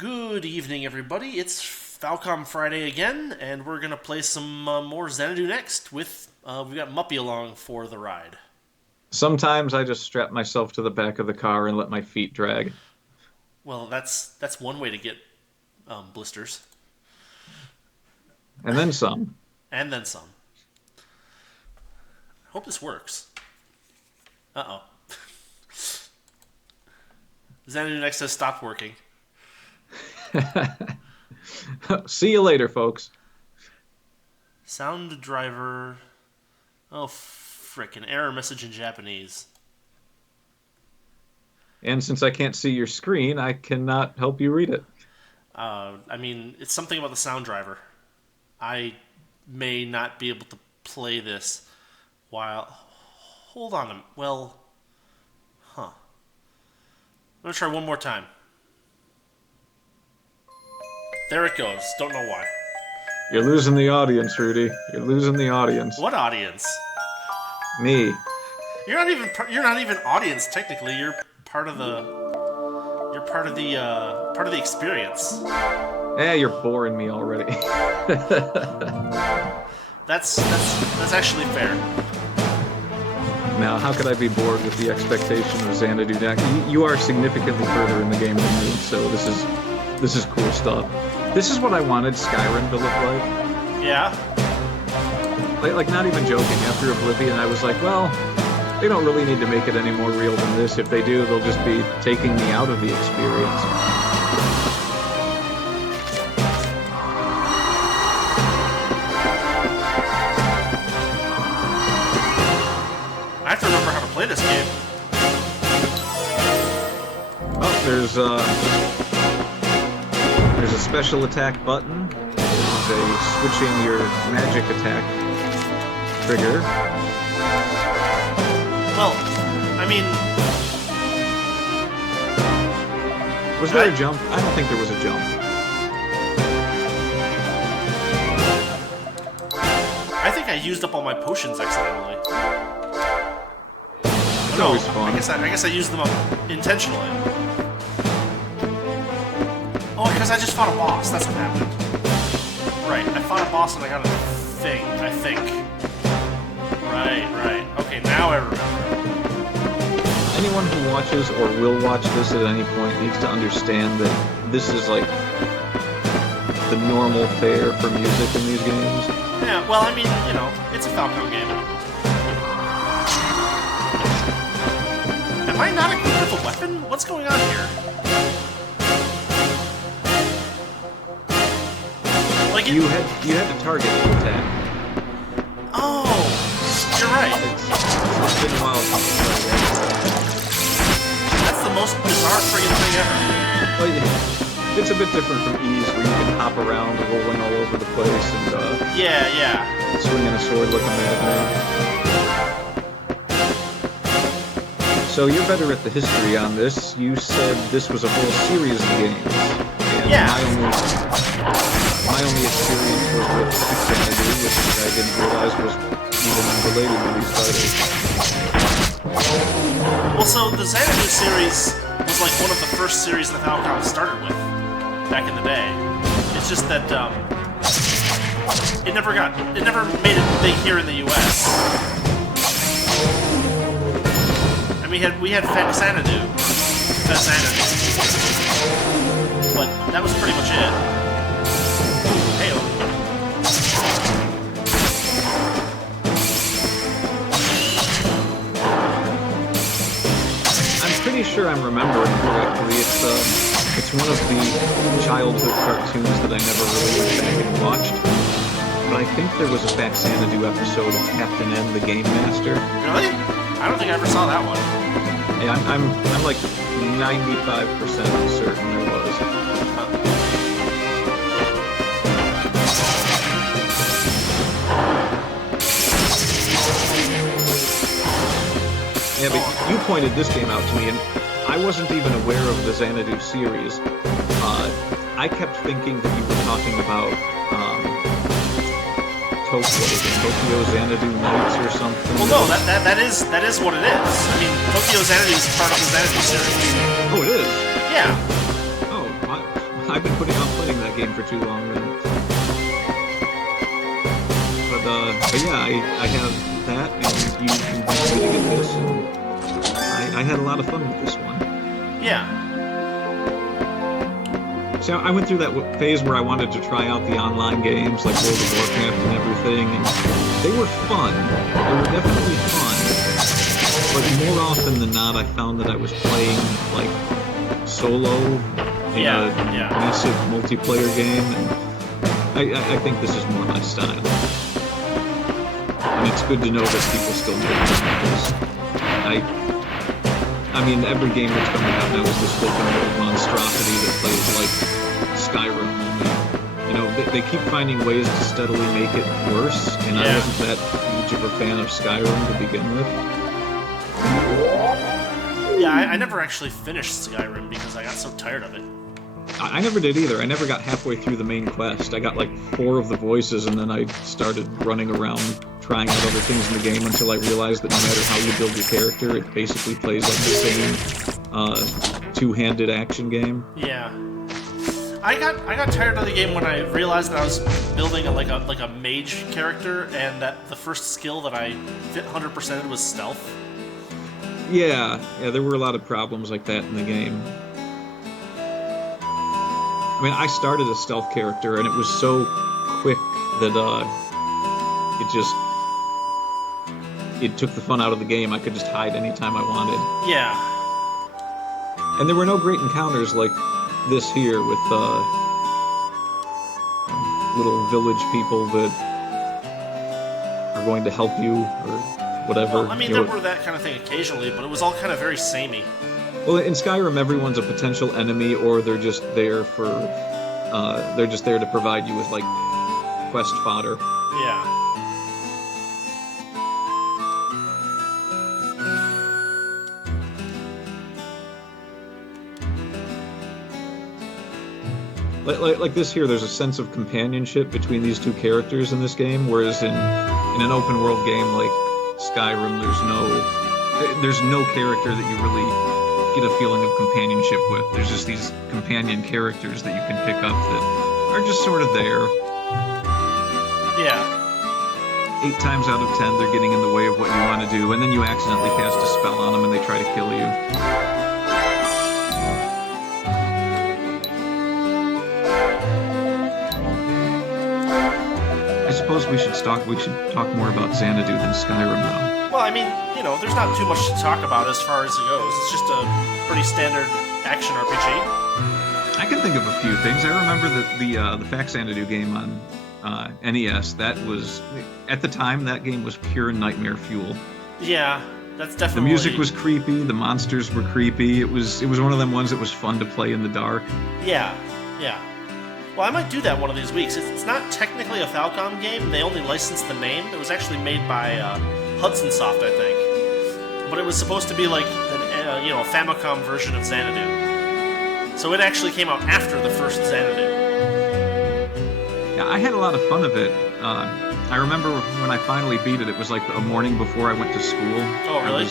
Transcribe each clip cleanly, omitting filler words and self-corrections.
Good evening, everybody. It's Falcom Friday again, and we're gonna play some more Xanadu NEXT with we got Muppy along for the ride. Sometimes I just strap myself to the back of the car and let my feet drag. Well, that's one way to get blisters, And then some. and then some. I hope this works. Uh oh. Xanadu NEXT has stopped working. See you later, folks. Sound driver. Oh, frickin' error message in Japanese. And since I can't see your screen, I cannot help you read it. I mean, it's something about the sound driver. I may not be able to play this while. Hold on. Well, huh. I'm gonna try one more time. There it goes. Don't know why. You're losing the audience, Rudy. You're losing the audience. What audience? Me. You're not even audience technically. You're part of the. You're part of the experience. You're boring me already. That's actually fair. Now, how could I be bored with the expectation of Xanadu NEXT? You are significantly further in the game than me, so this is cool stuff. This is what I wanted Skyrim to look like. Yeah. Like not even joking. After Oblivion, I was like, well, they don't really need to make it any more real than this. If they do, they'll just be taking me out of the experience. I have to remember how to play this game. Oh, there's a special attack button. There's a switching your magic attack trigger. Well, I mean, Was there a jump? I don't think there was a jump. I think I used up all my potions accidentally. It's always fun. I guess I used them up intentionally. Oh, because I just fought a boss. That's what happened. Right, I fought a boss and I got a thing, I think. Right. Okay, now I remember. Anyone who watches or will watch this at any point needs to understand that this is like the normal fare for music in these games. Yeah, well, I mean, you know, it's a Falcom game. Am I not equipped with a weapon? What's going on here? Like You had to target to attack. Oh, you're right. It's been a while since That's the most bizarre friggin' thing ever. well, it's a bit different from Ease, where you can hop around, rolling all over the place, and Yeah. swinging a sword like a madman. So you're better at the history on this. You said this was a whole series of games. And Yeah. my only experience was with Xanadu, which I didn't realize was even related to these titles. Well, so the Xanadu series was like one of the first series that Falcom started with back in the day. It's just that it never made it big here in the U.S. And we had Xanadu, but that was pretty much it. Hey, I'm pretty sure I'm remembering correctly. It's one of the childhood cartoons that I never really went back and watched. But I think there was a back Xanadu episode of Captain N, the Game Master. really? I don't think I ever saw that one. Yeah, I'm like 95% certain there was. Yeah, but you pointed this game out to me, and I wasn't even aware of the Xanadu series. I kept thinking that you were talking about Tokyo Xanadu Nights or something. Well, no, that is what it is. I mean, Tokyo Xanadu is part of the Xanadu series. Oh, it is? Yeah. Oh, I've been putting off playing that game for too long then. But yeah, I have that, and you convinced me to get this, and I had a lot of fun with this one. Yeah. So I went through that phase where I wanted to try out the online games, like World of Warcraft and everything, and they were fun. They were definitely fun. But more often than not, I found that I was playing, like, solo in a massive multiplayer game, and I think this is more my style. And it's good to know that people still do it, because I mean, every game that's coming out now is this open world monstrosity that plays like Skyrim. Only, you know, they keep finding ways to steadily make it worse, and I wasn't that huge of a fan of Skyrim to begin with. Yeah, I never actually finished Skyrim because I got so tired of it. I never did either. I never got halfway through the main quest. I got like 4 of the voices, and then I started running around trying out other things in the game until I realized that no matter how you build your character, it basically plays like the same two-handed action game. Yeah. I got tired of the game when I realized that I was building like a mage character, and that the first skill that I 100%ed was stealth. Yeah, there were a lot of problems like that in the game. I mean, I started a stealth character, and it was so quick that it took the fun out of the game. I could just hide anytime I wanted. Yeah. And there were no great encounters like this here with little village people that are going to help you or whatever. Well, I mean, there were that kind of thing occasionally, but it was all kind of very samey. Well, in Skyrim, everyone's a potential enemy, or they're just there for, they're just there to provide you with, like, quest fodder. Yeah. Like this here, there's a sense of companionship between these two characters in this game, whereas in an open world game like Skyrim, there's no character that you really get a feeling of companionship with. There's just these companion characters that you can pick up that are just sort of there. Yeah. 8 times out of 10, they're getting in the way of what you want to do, and then you accidentally cast a spell on them and they try to kill you. I suppose we should talk more about Xanadu than Skyrim, though. Well, I mean, you know, there's not too much to talk about as far as it goes. It's just a pretty standard action RPG. I can think of a few things. I remember that the Fax Xanadu game on NES, that was, at the time, that game was pure nightmare fuel. Yeah, that's definitely... The music was creepy, the monsters were creepy, it was one of them ones that was fun to play in the dark. Yeah. Well, I might do that one of these weeks. It's not technically a Falcom game. They only licensed the name. It was actually made by Hudson Soft, I think. But it was supposed to be like a Famicom version of Xanadu. So it actually came out after the first Xanadu. Yeah, I had a lot of fun of it. I remember when I finally beat it, it was like a morning before I went to school. Oh, really?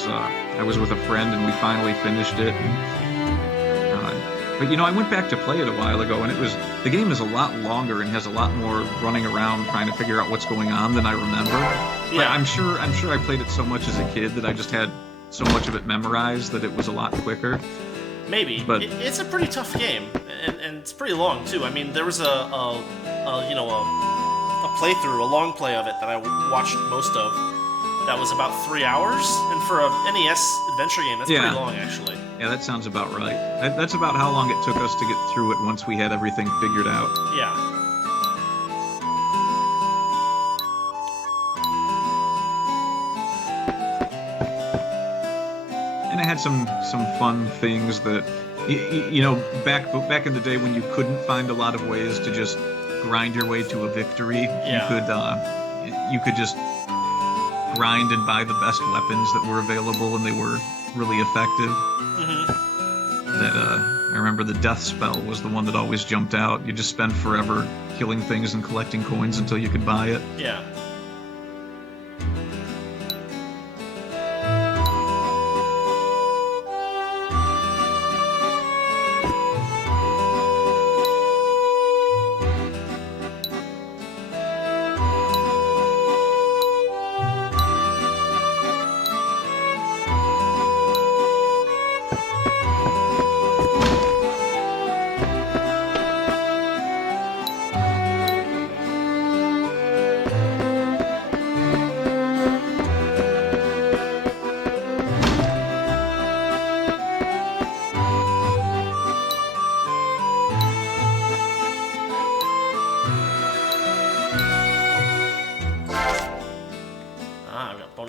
I was with a friend and we finally finished it. But I went back to play it a while ago, and the game is a lot longer and has a lot more running around trying to figure out what's going on than I remember. Yeah. But I'm sure I played it so much as a kid that I just had so much of it memorized that it was a lot quicker. Maybe, but it's a pretty tough game, and it's pretty long too. I mean, there was a playthrough, a long play of it that I watched most of. That was about 3 hours, and for a NES adventure game, that's pretty long, actually. Yeah, that sounds about right. That's about how long it took us to get through it once we had everything figured out. Yeah. And it had some fun things that, back in the day when you couldn't find a lot of ways to just grind your way to a victory, you could just grind and buy the best weapons that were available, and they were really effective. I remember the death spell was the one that always jumped out. You just spend forever killing things and collecting coins until you could buy it. Yeah.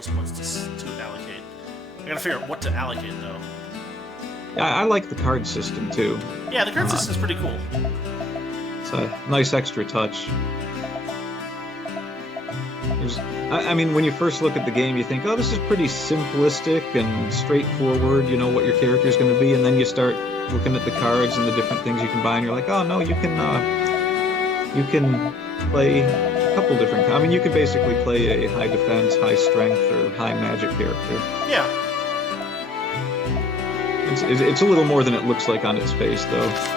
bonus points to allocate. I gotta figure out what to allocate, though. Yeah, I like the card system, too. Yeah, the card system's pretty cool. It's a nice extra touch. I mean, when you first look at the game, you think, oh, this is pretty simplistic and straightforward, you know, what your character's going to be, and then you start looking at the cards and the different things you can buy, and you're like, oh, no, you can play a couple different... I mean, you could basically play a high defense, high strength, or high magic character. Yeah. It's a little more than it looks like on its face, though.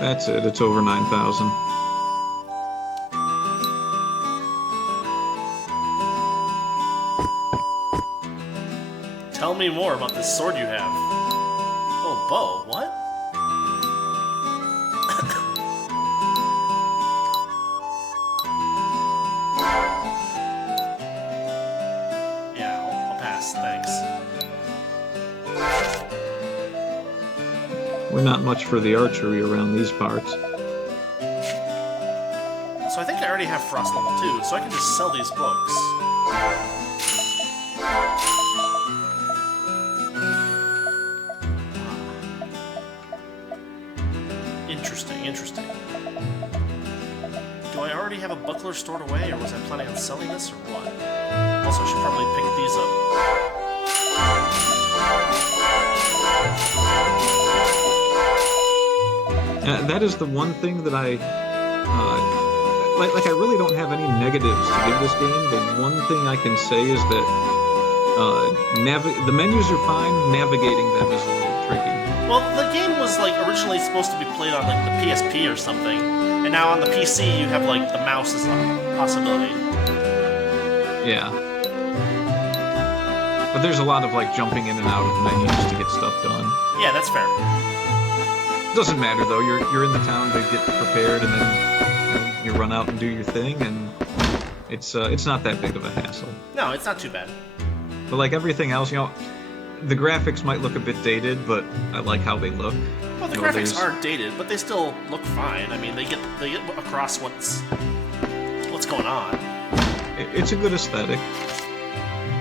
That's it, it's over 9,000. Tell me more about this sword you have. Oh, bow. What? Yeah, I'll pass, thanks. We're not much for the archery around these parts. So I think I already have Frost level 2, so I can just sell these books. Interesting. Do I already have a buckler stored away, or was I planning on selling this, or what? Also, I should probably pick these up. That is the one thing that I... I really don't have any negatives to give this game. The one thing I can say is that the menus are fine, navigating them is a little tricky. Well, the game was originally supposed to be played on the PSP or something, and now on the PC you have the mouse as a possibility. Yeah. But there's a lot of jumping in and out of menus to get stuff done. Yeah, that's fair. Doesn't matter though. You're in the town to get prepared, and then you run out and do your thing, and it's not that big of a hassle. No, it's not too bad. But everything else, the graphics might look a bit dated, but I like how they look. Well, the graphics are dated, but they still look fine. I mean, they get across what's going on. It's a good aesthetic.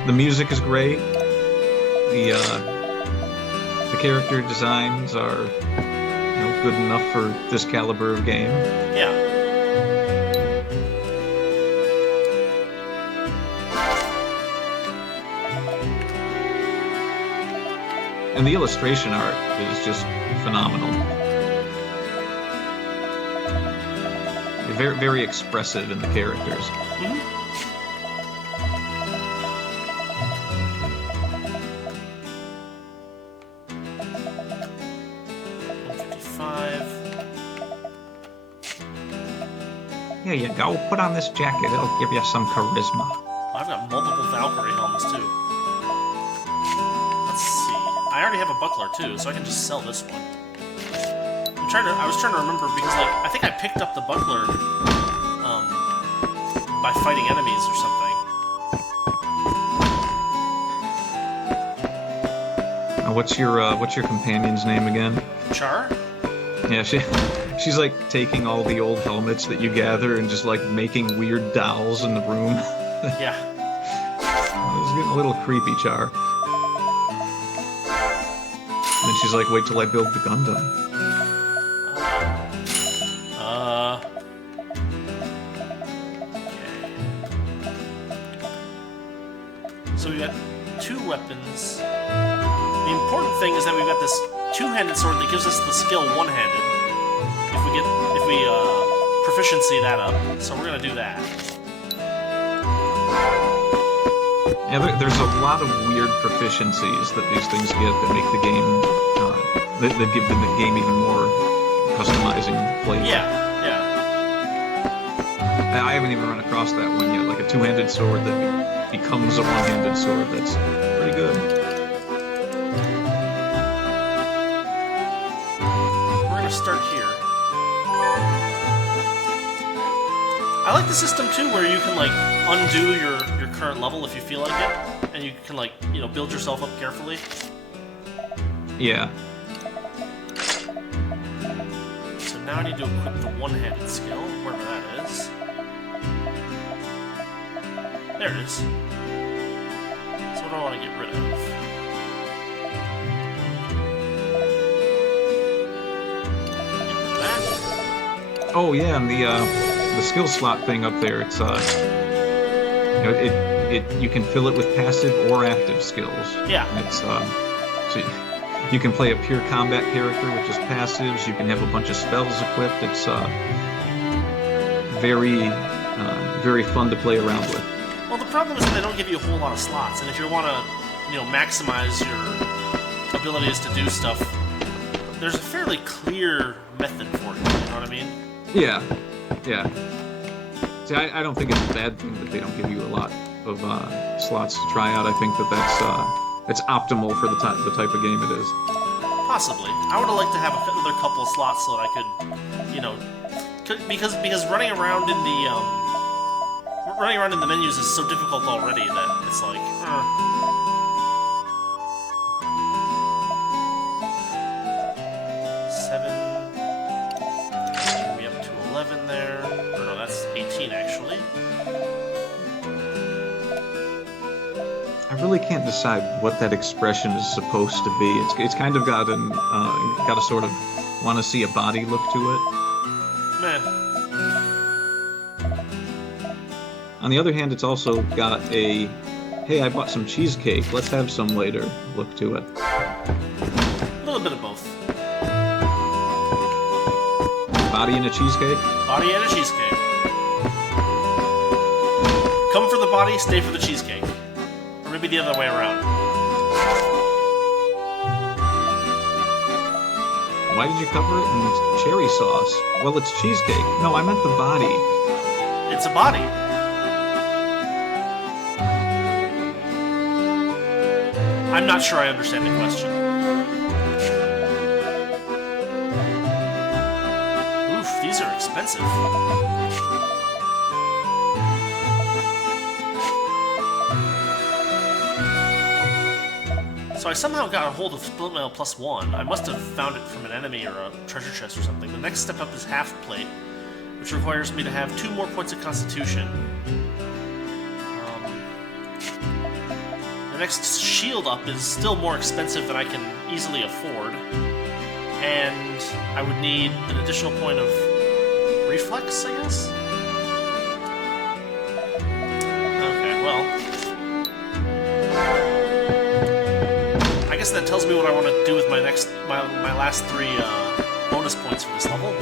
The music is great. The character designs are good enough for this caliber of game. Yeah. And the illustration art is just phenomenal. Very, very expressive in the characters. Mm-hmm. Here you go, put on this jacket, it'll give you some charisma. I've got multiple Valkyrie helmets too. Let's see. I already have a buckler too, so I can just sell this one. I was trying to remember because I think I picked up the buckler by fighting enemies or something. What's your companion's name again? Char? Yeah, she's taking all the old helmets that you gather and just making weird dolls in the room. Yeah. It's getting a little creepy, Char. And then she's like, wait till I build the Gundam. Okay. So we got 2 weapons. The important thing is that we've got this 2-handed sword that gives us the skill one-handed. If we proficiency that up, so we're gonna do that. Yeah, there's a lot of weird proficiencies that these things get that make the game that give the game even more customizing flavor. Yeah. I haven't even run across that one yet. A 2-handed sword that becomes a 1-handed sword. That's pretty good. We're gonna start here. I like the system too, where you can like undo your current level if you feel like it, and you can like build yourself up carefully. Yeah. So now I need to equip the one-handed skill, wherever that is. There it is. So what do I want to get rid of? Get rid of that. Oh yeah, and the skill slot thing up there. It's you can fill it with passive or active skills. Yeah. It's so you can play a pure combat character, which is passives. You can have a bunch of spells equipped. It's very very fun to play around with. Well, the problem is that they don't give you a whole lot of slots, and if you want to, maximize your abilities to do stuff, there's a fairly clear method for it. You know what I mean? Yeah, yeah. See, I don't think it's a bad thing that they don't give you a lot of slots to try out. I think that's optimal for the type of game it is. Possibly. I would have liked to have another couple of slots so that I could, because running around in the menus is so difficult already that it's like, up to 11 there. Or no, that's 18 actually. I really can't decide what that expression is supposed to be. It's kind of got a sort of want to see a body look to it. Meh. On the other hand, it's also got a, hey, I bought some cheesecake, let's have some later look to it. A little bit of both. Body and a cheesecake? Body and a cheesecake. Come for the body, stay for the cheesecake. Or maybe the other way around. Why did you cover it in cherry sauce? Well, it's cheesecake. No, I meant the body. It's a body. I'm not sure I understand the question. Oof, these are expensive. So I somehow got a hold of Split Mail +1. I must have found it from an enemy or a treasure chest or something. The next step up is Half Plate, which requires me to have 2 more points of Constitution. The next shield up is still more expensive than I can easily afford, and I would need an additional point of reflex, I guess? Okay, well, I guess that tells me what I want to do with my last 3 bonus points for this level.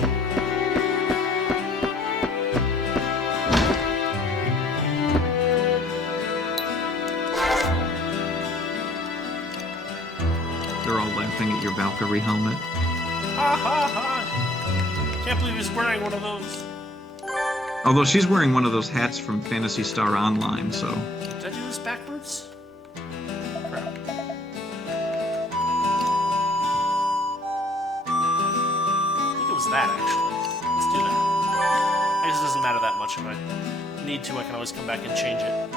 At your Valkyrie helmet. Ha ha ha! Can't believe he's wearing one of those. Although she's wearing one of those hats from Phantasy Star Online, so... Did I do this backwards? Crap. I think it was that, actually. Let's do that. I guess it doesn't matter that much. If I need to, I can always come back and change it.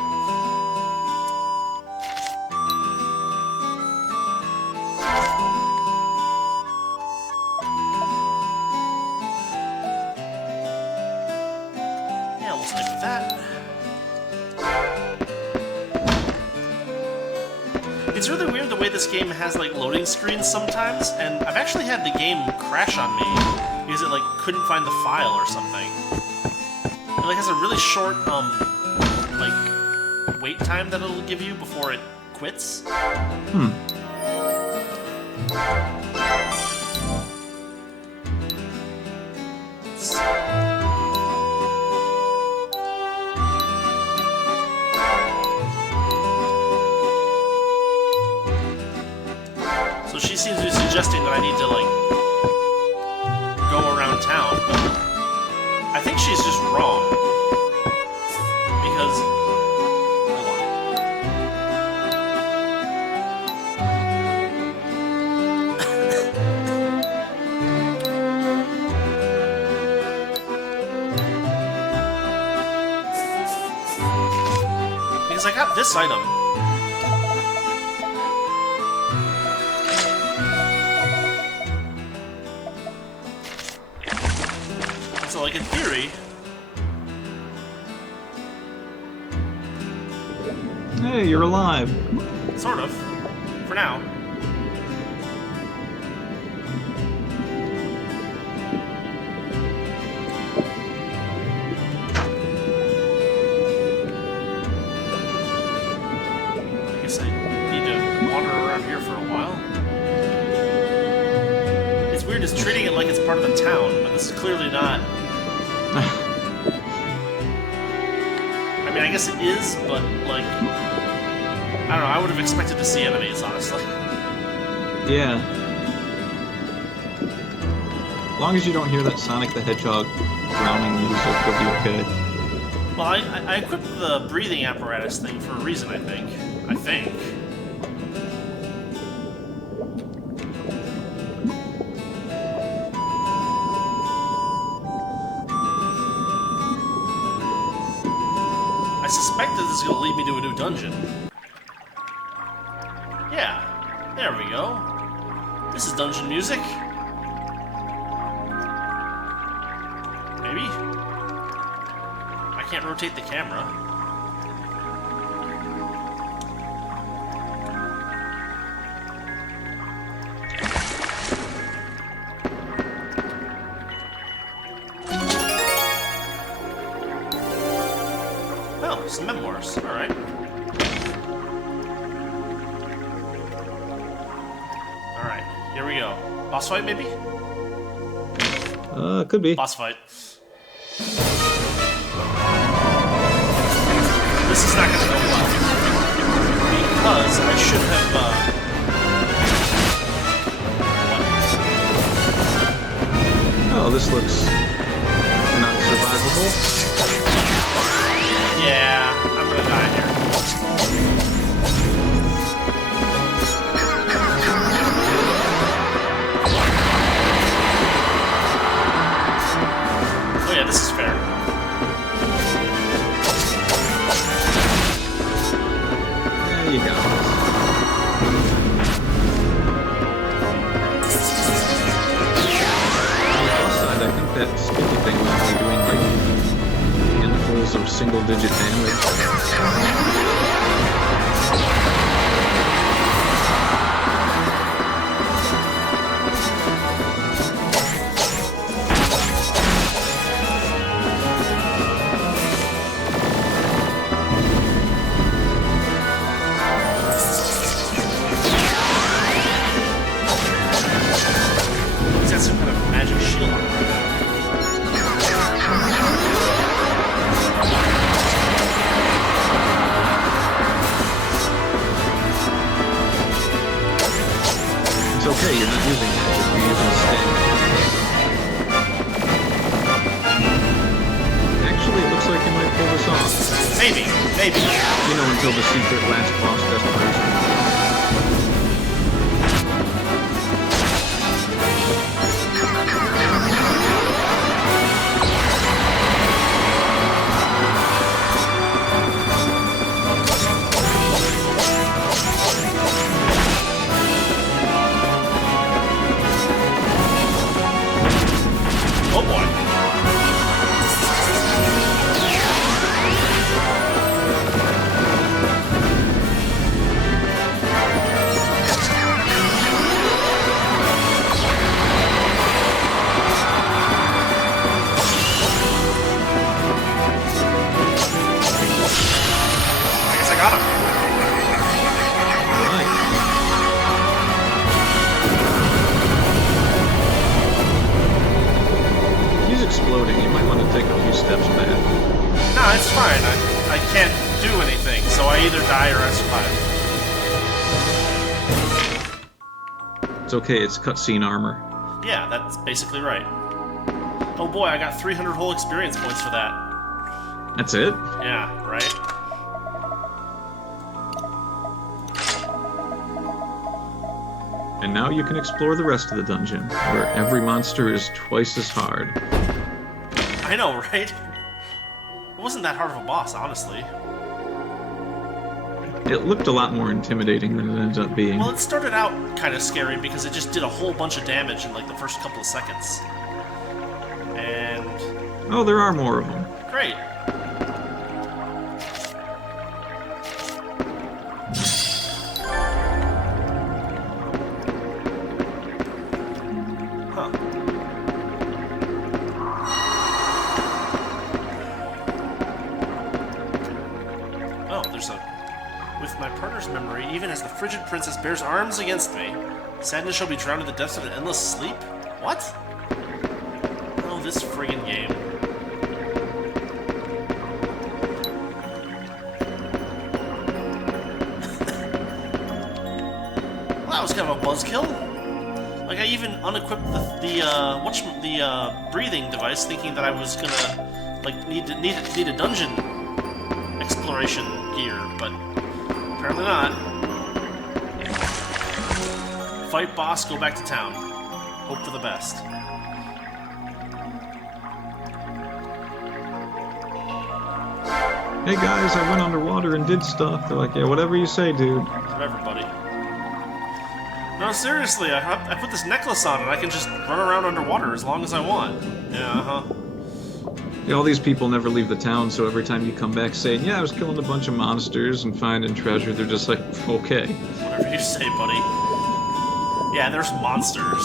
It's really weird the way this game has like loading screens sometimes, and I've actually had the game crash on me because it like couldn't find the file or something. It like has a really short like wait time that it'll give you before it quits. So she seems to be suggesting that I need to, like, go around town, but I think she's just wrong. Because... Hold on. got this item. So, like, in theory... Hey, you're alive. Sort of. For now. I guess I need to wander around here for a while. It's weird just treating it like it's part of the town, but this is clearly not. I mean, I guess it is, but, like... I don't know, I would have expected to see enemies, honestly. Yeah. As long as you don't hear that Sonic the Hedgehog drowning music, you'll be okay. Well, I equipped the breathing apparatus thing for a reason, I think. I suspect that this is going to lead me to a new dungeon. Yeah, there we go. This is dungeon music. Maybe? I can't rotate the camera. Oh, some memoirs. Alright. Alright, here we go. Boss fight, maybe? Could be. Boss fight. This is not gonna go well. Because I should have, Oh, this looks not survivable. Yeah, I'm gonna die here. Oh yeah, this is fair. There you go. On the plus side, I think that sticky thing was only doing like handfuls of single-digit damage. He's got some kind of magic shield on him right It's okay, you're not using magic, you're using Sting. Actually, it looks like you might pull this off. Maybe. You know, until the secret last boss desperation. Oh boy. I guess I got him. Right. He's exploding, you might want to take a few steps back. No, it's fine. I can't do anything, so I either die or I survive. It's okay, it's cutscene armor. Yeah, that's basically right. Oh boy, I got 300 whole experience points for that. That's it? Yeah, right? And now you can explore the rest of the dungeon, where every monster is twice as hard. I know, right? It wasn't that hard of a boss, honestly. It looked a lot more intimidating than it ended up being. Well, it started out kind of scary because it just did a whole bunch of damage in like the first couple of seconds. And... Oh, there are more of them. Great. Huh. Oh, there's a... With my partner's memory, even as the frigid princess bears arms against me, sadness shall be drowned in the depths of an endless sleep? What? Oh, this friggin' game. Well, that was kind of a buzzkill. Like, I even unequipped the breathing device, thinking that I was gonna, like, need a dungeon exploration gear, but apparently not. Fight boss, go back to town. Hope for the best. Hey guys, I went underwater and did stuff. They're like, yeah, whatever you say, dude. Whatever, buddy. No, seriously, I put this necklace on and I can just run around underwater as long as I want. Yeah, uh-huh. Yeah, all these people never leave the town, so every time you come back saying, yeah, I was killing a bunch of monsters and finding treasure, they're just like, okay. Whatever you say, buddy. Yeah, there's monsters.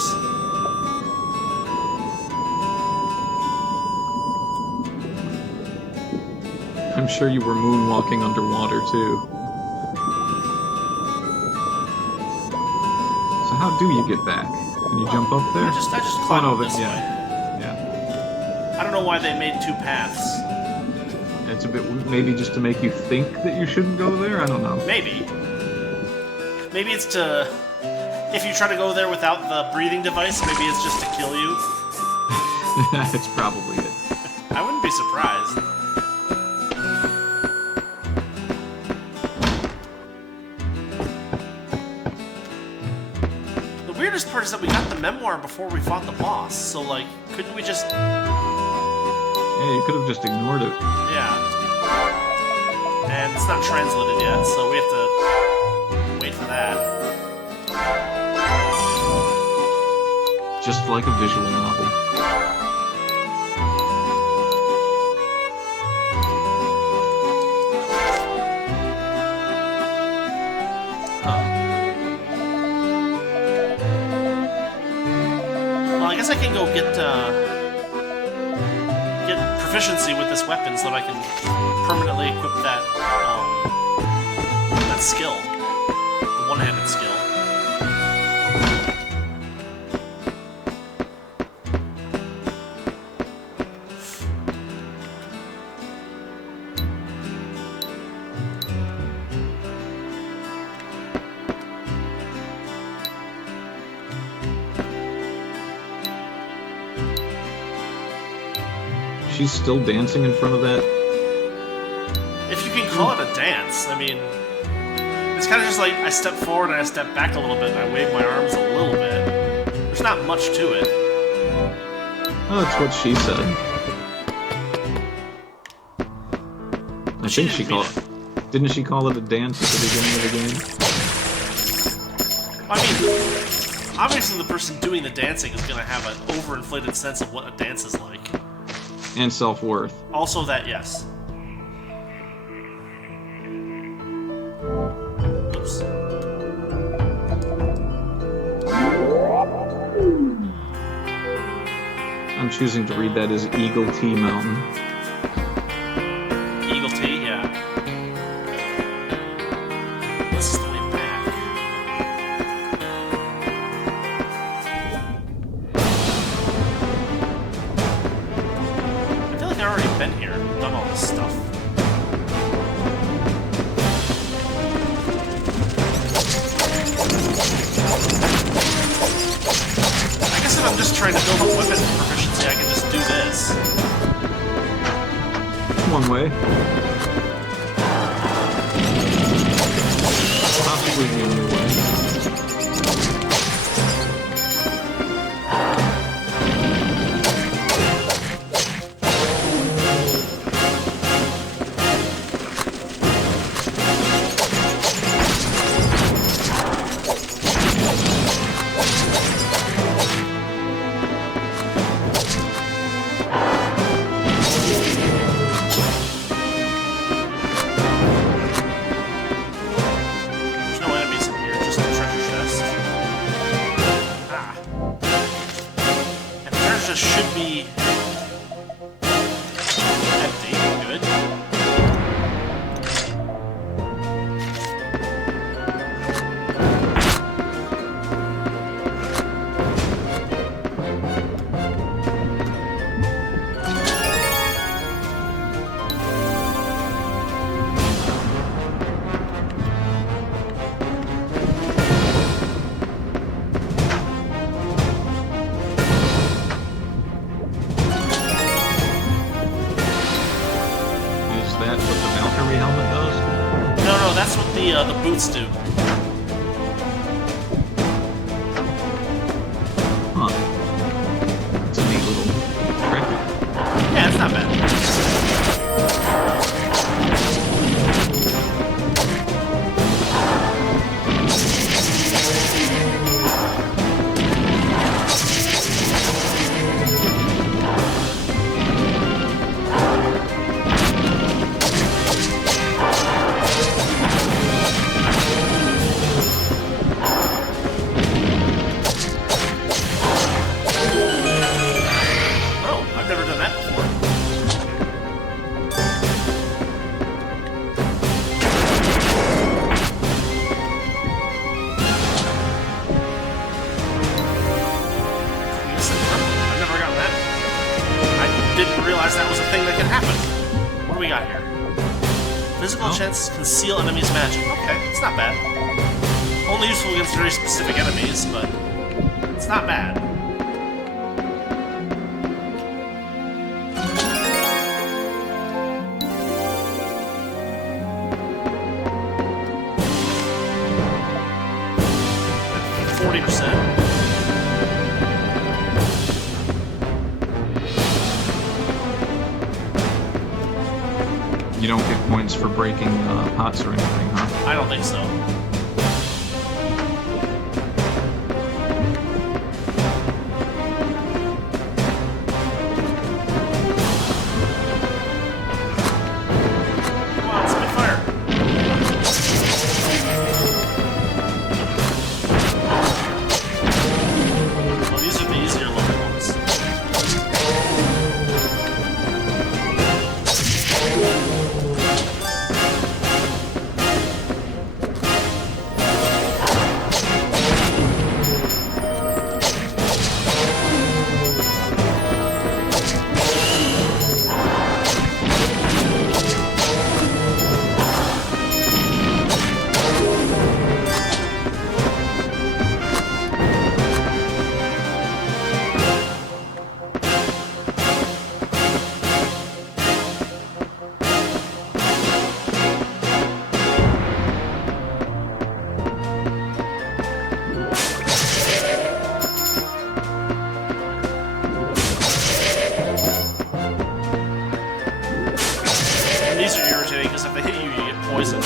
I'm sure you were moonwalking underwater, too. So how do you get back? Can you jump up there? I just climbed oh, no, this way. Yeah. I don't know why they made two paths. It's a bit, maybe just to make you think that you shouldn't go there? I don't know. Maybe. Maybe it's to... If you try to go there without the breathing device, maybe it's just to kill you. That's probably it. I wouldn't be surprised. The weirdest part is that we got the memoir before we fought the boss, so, like, couldn't we just... Yeah, you could have just ignored it. Yeah. And it's not translated yet, so we have to wait for that. Just like a visual novel. Well, I guess I can go get proficiency with this weapon so that I can permanently equip that that skill, the one-handed skill. She's still dancing in front of that? If you can call it a dance, I mean, it's kind of just like I step forward and I step back a little bit and I wave my arms a little bit. There's not much to it. Oh, that's what she said. I think she called it. Didn't she call it a dance at the beginning of the game? I mean, obviously the person doing the dancing is going to have an overinflated sense of what a dance is like. And self-worth. Also that, yes. Oops. I'm choosing to read that as Eagle Tea Mountain. Eagle Tea, yeah. This is the way back. I feel like I've already been here, done all this stuff. I guess if I'm just trying to build up weapon proficiency, I can just do this. One way. Possibly the only way. access should be empty. Good. That's what the boots do. Huh. It's a neat little trick. Yeah, it's not bad. Chance to conceal enemies' magic. Okay, it's not bad. Only useful against very specific enemies, but it's not bad. You don't get points for breaking pots or anything, huh? I don't think so. Come on, Spitfire. Well, these are the easier level ones. These are irritating because if they hit you, you get poisoned.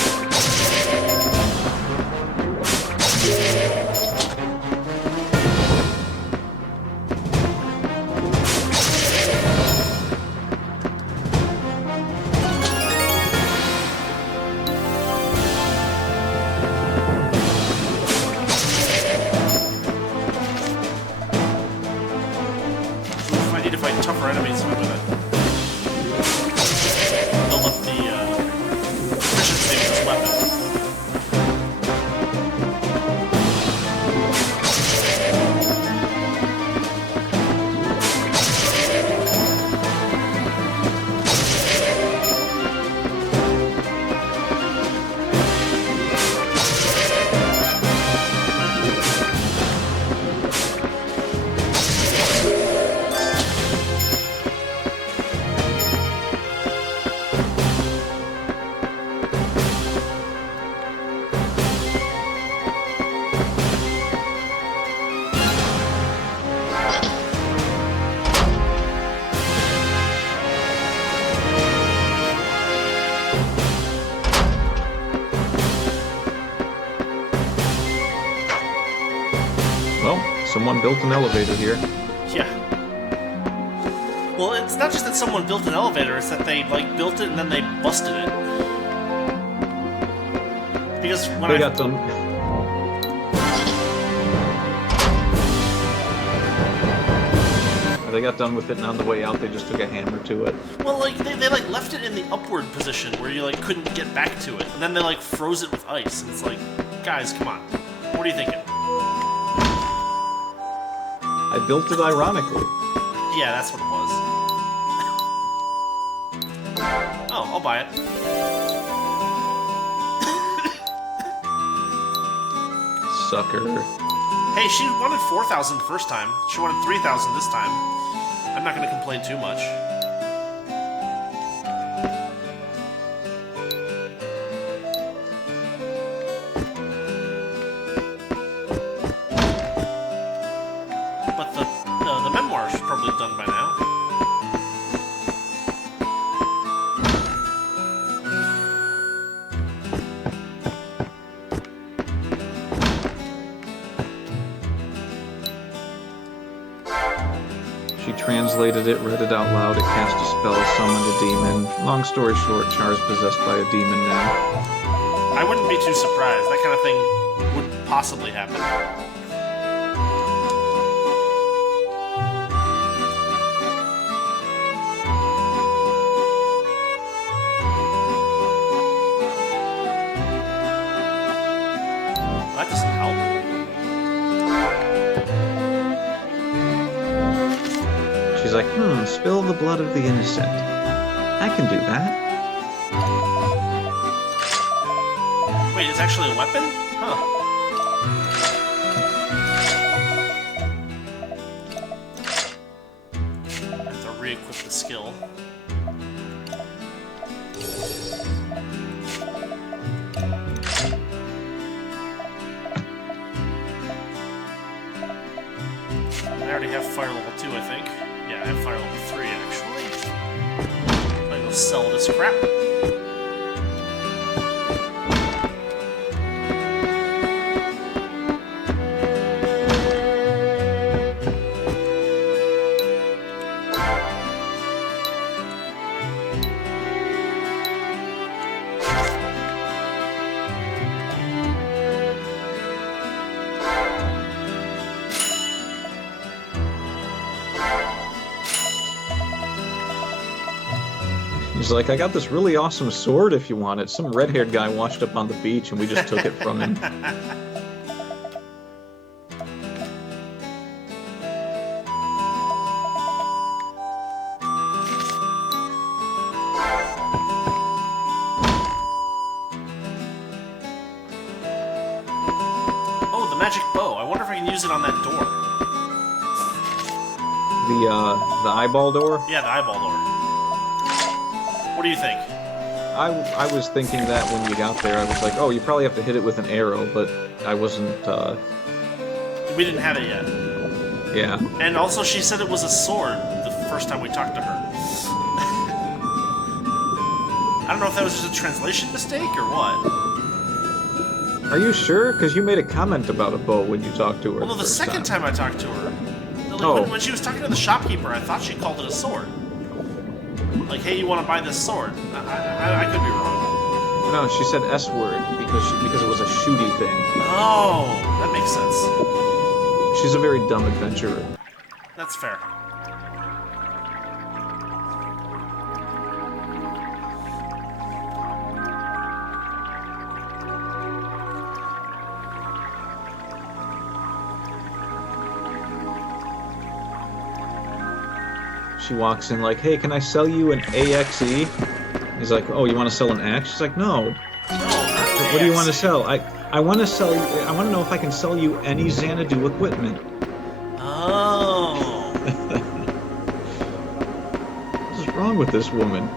Oof, I need to fight tougher enemies with it. Build up the efficiency of this weapon. Someone built an elevator here. Yeah. Well, it's not just that someone built an elevator, it's that they, like, built it and then they busted it. Because when They got done. They got done with it, and on the way out, they just took a hammer to it. Well, like, they like, left it in the upward position where you, like, couldn't get back to it. And then they, like, froze it with ice. And it's like, guys, come on. What are you thinking? I built it ironically. Yeah, that's what it was. Oh, I'll buy it. Sucker. Hey, she wanted 4,000 the first time. She wanted 3,000 this time. I'm not going to complain too much. But the memoir should probably be done by now. She translated it, read it out loud, it cast a spell, summoned a demon. Long story short, Char's possessed by a demon now. I wouldn't be too surprised. That kind of thing would possibly happen. That doesn't help. She's like, spill the blood of the innocent. I can do that. Wait, it's actually a weapon? Huh. I have to re-equip the skill. I already have fire level 2, I think. Yeah, I have fire level 3, actually. I'm gonna go sell this crap. He's like, I got this really awesome sword if you want it. Some red-haired guy washed up on the beach and we just took it from him. Oh, the magic bow. I wonder if I can use it on that door. The eyeball door? Yeah, the eyeball door. What do you think? I was thinking that when you got there. I was like, oh, you probably have to hit it with an arrow, but I wasn't, We didn't have it yet. yeah. And also, she said it was a sword the first time we talked to her. I don't know if that was just a translation mistake or what. Are you sure? Because you made a comment about a bow when you talked to her. Well, no, the first second time I talked to her. Like, Oh. when she was talking to the shopkeeper, I thought she called it a sword. Like, hey, you want to buy this sword? I could be wrong. No, she said S word because it was a shooty thing. Oh, that makes sense. She's a very dumb adventurer. That's fair. She walks in like, hey, can I sell you an AXE? He's like, oh, you want to sell an axe? She's like, no. What do you want to sell? I want to sell you. I want to know if I can sell you any Xanadu equipment. Oh. What's wrong with this woman?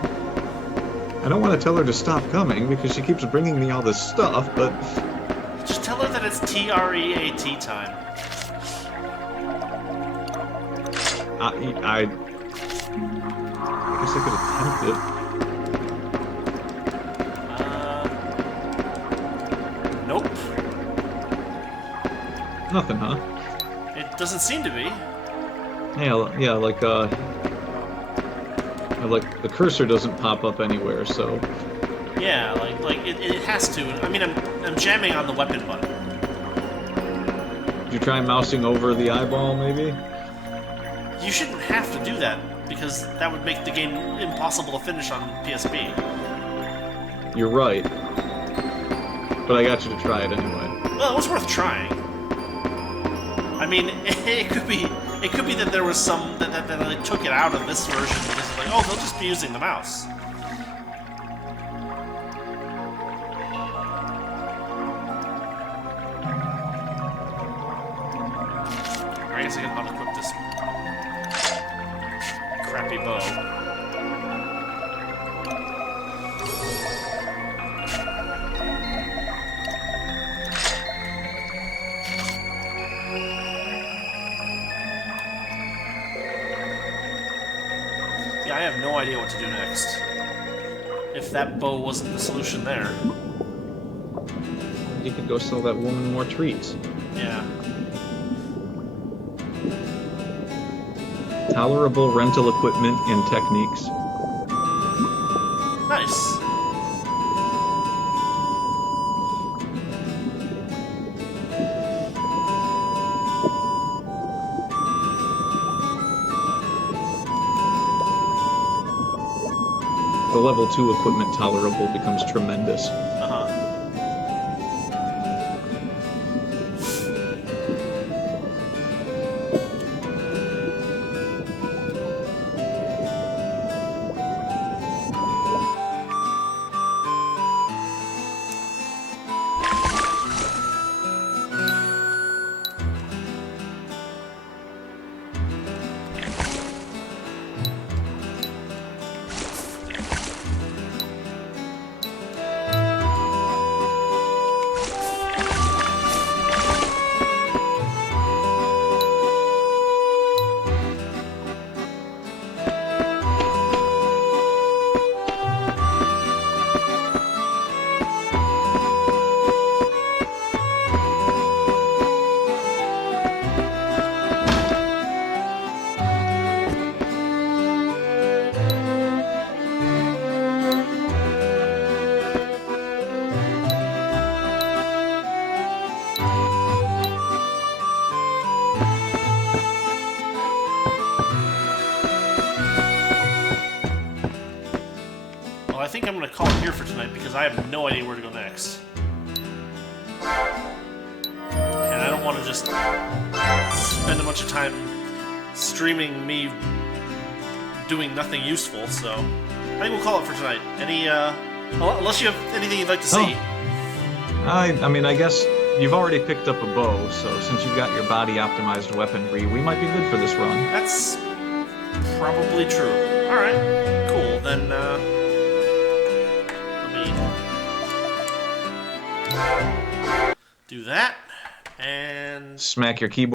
I don't want to tell her to stop coming because she keeps bringing me all this stuff, but Just tell her that it's TREAT time. I guess I could attempt it. Nope. Nothing, huh? It doesn't seem to be. Yeah, like the cursor doesn't pop up anywhere, so Yeah, like it has to. I mean, I'm jamming on the weapon button. did you try mousing over the eyeball, maybe? You shouldn't have to do that, because that would make the game impossible to finish on PSP. You're right. But I got you to try it anyway. Well, it was worth trying. I mean, it could be that there was some that they took it out of this version because it's like, oh, they'll just be using the mouse. I guess I can unequip this crappy bow. Yeah, I have no idea what to do next. If that bow wasn't the solution there. You could go sell that woman more treats. Yeah. Tolerable rental equipment and techniques. Nice. The level 2 equipment tolerable becomes tremendous. Uh-huh. I think I'm going to call it here for tonight because I have no idea where to go next. And I don't want to just spend a bunch of time streaming me doing nothing useful, so I think we'll call it for tonight. Unless you have anything you'd like to see. I mean, I guess you've already picked up a bow, so since you've got your body-optimized weaponry, we might be good for this run. That's probably true. Alright, cool. Then, let me do that, and Smack your keyboard.